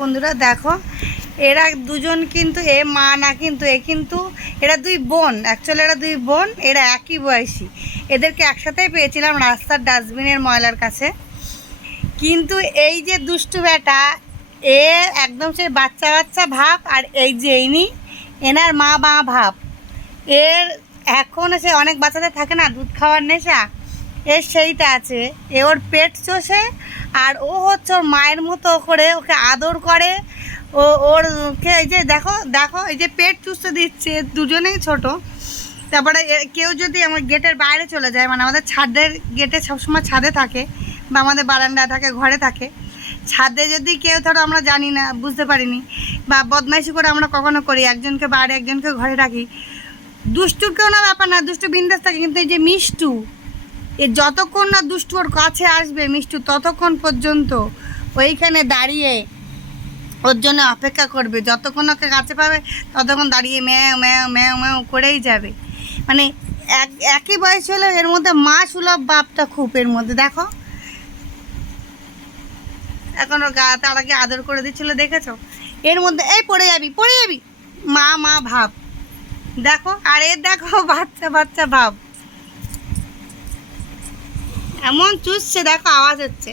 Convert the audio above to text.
বন্ধুরা দেখো, এরা দুজন কিন্তু এ মা না, কিন্তু এরা দুই বোন। অ্যাকচুয়ালি এরা দুই বোন, এরা একই বয়সী। এদেরকে একসাথেই পেয়েছিলাম রাস্তার ডাস্টবিনের ময়লার কাছে। কিন্তু এই যে দুষ্টু বেটা, এ একদম সেই বাচ্চা বাচ্চা ভাব, আর এই যে এনার মা ভাব। এর এখন সে অনেক বাচ্চাদের থাকে না দুধ খাওয়ার নেশা, এর সেইটা আছে। ওর পেট চষে, আর ও হচ্ছে ওর মায়ের মতো করে ওকে আদর করে। ওরকে এই যে দেখো দেখো, এই যে পেট চুষতে দিচ্ছে, দুজনেই ছোট। তারপরে কেউ যদি আমার গেটের বাইরে চলে যায়, মানে আমাদের ছাদের গেটে সবসময় ছাদে থাকে, বা আমাদের বারান্দায় থাকে, ঘরে থাকে, ছাদে যদি কেউ, ধরো আমরা জানি না, বুঝতে পারিনি, বা বদমাইশি করে আমরা কখনো করি, একজনকে বাইরে একজনকে ঘরে রাখি, দুষ্টুর কেউ না ব্যাপার না, দুষ্টু বিন্দাস থাকে। কিন্তু এই যে মিষ্টু, এ যতক্ষণ না দুষ্টু ওর কাছে আসবে, মিষ্টু ততক্ষণ পর্যন্ত ওইখানে দাঁড়িয়ে ওর জন্য অপেক্ষা করবে। যতক্ষণ ওকে কাছে পাবে ততক্ষণ দাঁড়িয়ে ম্যাও ম্যাও ম্যাও ম্যাও করেই যাবে। মানে একই বয়স হলো, এর মধ্যে মা সুলভ বাপটা খুব এর মধ্যে। দেখো এখন ওর গা তার আগে আদর করে দিচ্ছিল, দেখেছো? এর মধ্যে এই পড়ে যাবি মা ভাব। দেখো, আর এর দেখো বাচ্চা বাচ্চা ভাব, এমন চুষছে, দেখো আওয়াজ হচ্ছে।